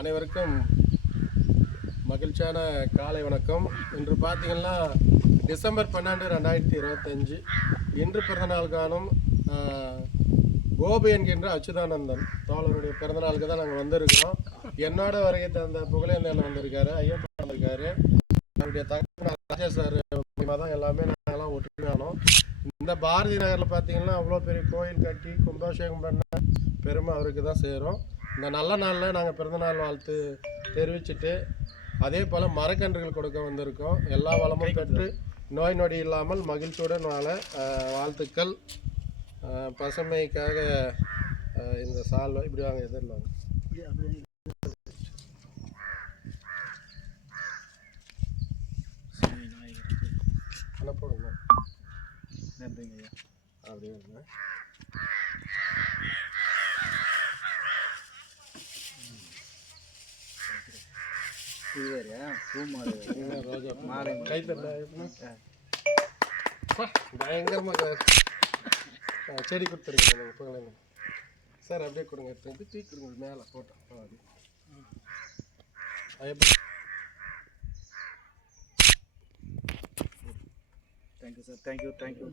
அனைவருக்கும் மகிழ்ச்சியான காலை வணக்கம். இன்று பார்த்தீங்கன்னா டிசம்பர் பன்னெண்டு ரெண்டாயிரத்தி இருபத்தஞ்சு. இன்று பிறந்தநாள் காணும் கோபு என்கின்ற அச்சுதானந்தன் தோழருடைய பிறந்தநாளுக்கு தான் நாங்கள் வந்திருக்கிறோம். என்னோட வரைய தந்த புகழேந்தன் வந்திருக்காரு ஐயப்பன் வந்திருக்காரு. அவருடைய தகவல் ராஜேஷ் சார் மூலியமாக தான் எல்லாமே நாங்களாம் ஒற்றுமையானோம் இந்த பாரதி நகரில் பார்த்தீங்கன்னா அவ்வளோ பெரிய கோயில் கட்டி கும்பாபிஷேகம் பண்ண பெருமை அவருக்கு தான் சேரும். இந்த நல்ல நாளில் நாங்கள் பிறந்தநாள் வாழ்த்து தெரிவிச்சுட்டு அதே போல் மரக்கன்றுகள் கொடுக்க வந்திருக்கோம். எல்லா வளமும் பெற்று நோய் நொடி இல்லாமல் மகிழ்ச்சியுடன் வாழ வாழ்த்துக்கள். பசுமைக்காக இந்த சால்வை இப்படி வாங்க எதிரில் வாங்க என்ன போடுங்க. நன்றிங்க அப்படியே பயங்கரமாக செடி கொடுத்துருங்க சார் அப்படியே கொடுங்க எடுத்து வந்து தூக்கி கொடுங்க மேலே போட்டோம் ஆ, அப்படியே தேங்க்யூ சார் தேங்க்யூ தேங்க்யூ